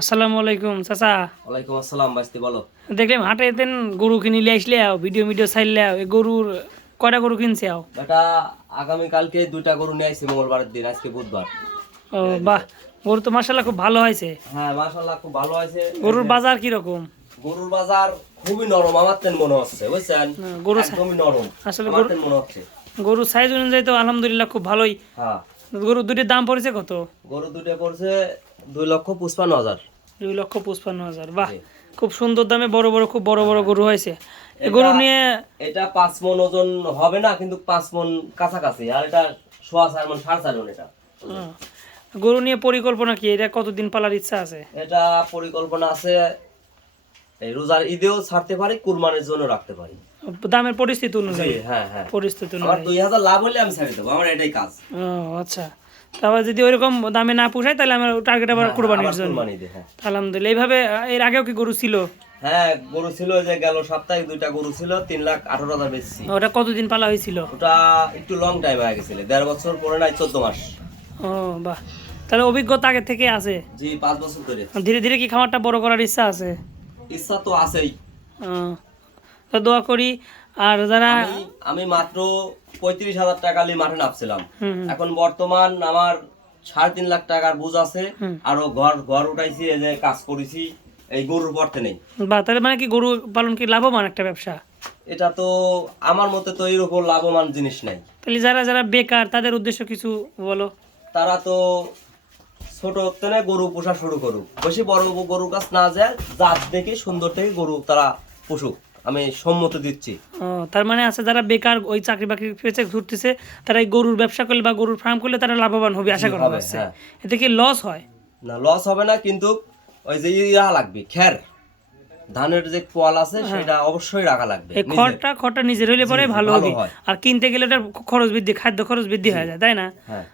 আসসালামু আলাইকুম চাচা। ওয়ালাইকুম আসসালাম ভাইস্তি বলো। দেখলাম হাটে এতেন গরু কিনিলে আসলে ভিডিও ভিডিও চাইলে গরুর কয়টা গরু কিনছে বেটা আগামী কালকে দুইটা গরু নিয়ে আইছি মঙ্গলবারের দিন, আজকে বুধবার। ও বাহ, গরু তো মাশাআল্লাহ খুব ভালো হয়েছে। হ্যাঁ মাশাআল্লাহ খুব ভালো হয়েছে। গরুর বাজার কি রকম? গরুর বাজার খুবই নরম আমার তেন মনে হচ্ছে, বুঝছেন? গরু একদমই নরম আসলে আমার তেন মনে হচ্ছে। গরুর সাইজ অনুযায়ী তো আলহামদুলিল্লাহ খুব ভালোই। হ্যাঁ গরু দুটির দাম পড়েছে কত? গরু দুটো পড়ছে 2,55,000। 2,55,000। বাহ, খুব সুন্দর দামে বড় বড় খুব বড় বড় গরু হয়েছে। এই গরু নিয়ে এটা 5 মণ ওজন হবে না, কিন্তু 5 মণ কাছাকাছি। আর এটা 4.5 মণ 4.5 মণ। এটা গরু নিয়ে পরিকল্পনা কি? এটা কতদিন পালার ইচ্ছা আছে? এটা পরিকল্পনা আছে এই রোজার ঈদেও ছাড়তে পারি, কুরবানির জন্য রাখতে পারি, দামের পরিস্থিতি অনুযায়ী। হ্যাঁ হ্যাঁ পরিস্থিতি আমার অনুযায়ী 2,000 লাভ হলে আমি ছেড়ে দেবো, আমার এটাই কাজ। ও আচ্ছা, তারপর যদি ওইরকম দামে না পোষায় তাহলে আমার টার্গেট আবার কুরবানির আবার জন্য। কুরবানি দে, হ্যাঁ। আলহামদুলিল্লাহ। এইভাবে এর আগেও কি গরু ছিল? হ্যাঁ গরু ছিল, যে গেল সপ্তাহে দুইটা গরু ছিল, 3,18,000 বেচছি। ওটা কতদিন পালা হয়েছিল? ওটা একটু লং টাইম হয়ে গেছিল, 1.5 বছর পরে নাই 14 মাস। ও বাহ, তাহলে অভিজ্ঞতা আগে থেকে আছে। জি 5 বছর ধরে। ধীরে ধীরে কি খামারটা বড় করার ইচ্ছা আছে? ইচ্ছা তো আছেই। ও, তো দোয়া করি। আর যারা আমি মাত্র 35,000 টাকা নিয়ে মাঠে নামছিলাম, হুম হুম, এখন বর্তমান আমার 3.5 লাখ টাকার বুঝ আছে। হুম। আরো ঘর ঘর উঠাইছি, এই যে কাজ করেছি, এই গরুর পড়তে নেই। বাহ, তাহলে মানে কি গরু পালন কি লাভবান একটা ব্যবসা? এটা তো আমার মতে তো এর উপর লাভবান জিনিস নাই। তাহলে যারা যারা বেকার তাদের উদ্দেশ্য কিছু বলো। তারা তো ছোট থেকে গরু পোষা শুরু করুক, বেশি বড় গরুর কাছ না যায়, জাত দেখে সুন্দর থেকে গরু তারা পোষুক, আমি সম্মতি দিচ্ছি। ও, তার মানে আছে যারা বেকার ওই চাকরি বাকরি পেয়েছে ঘুরতেছে, তারা এই গরুর ব্যবসা করলে বা গরুর ফার্ম করলে তারা লাভবান হবে আশা করা হবে, যাচ্ছে। হ্যাঁ। এতে কি লস হয়? না লস হবে না, কিন্তু ওই যে ইয়া লাগবে, খ্যার ধানের যে পোয়াল আছে সেটা অবশ্যই রাখা লাগবে। এই খড়টা নিজের হইলে পরে ভালো হবে। হয়। আর কিনতে গেলে ওটার খরচ বৃদ্ধি, খাদ্য খরচ বৃদ্ধি হয়ে যায়, তাই না? হ্যাঁ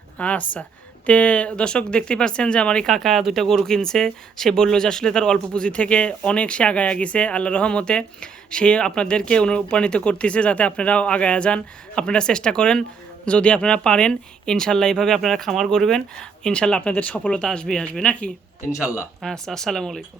আচ্ছা, তে দর্শক দেখতে পাচ্ছেন যে আমার এই কাকা দুইটা গরু কিনছে। সে বললো যে আসলে তার অল্প পুঁজি থেকে অনেক সে আগায়া গেছে আল্লাহর রহমতে। সে আপনাদেরকে অনুপ্রাণিত করতেছে যাতে আপনারাও আগায়া যান। আপনারা চেষ্টা করেন, যদি আপনারা পারেন ইনশাল্লাহ এইভাবে আপনারা খামার করবেন, ইনশাল্লাহ আপনাদের সফলতা আসবে নাকি? ইনশাল্লাহ। আচ্ছা, আসসালামু আলাইকুম।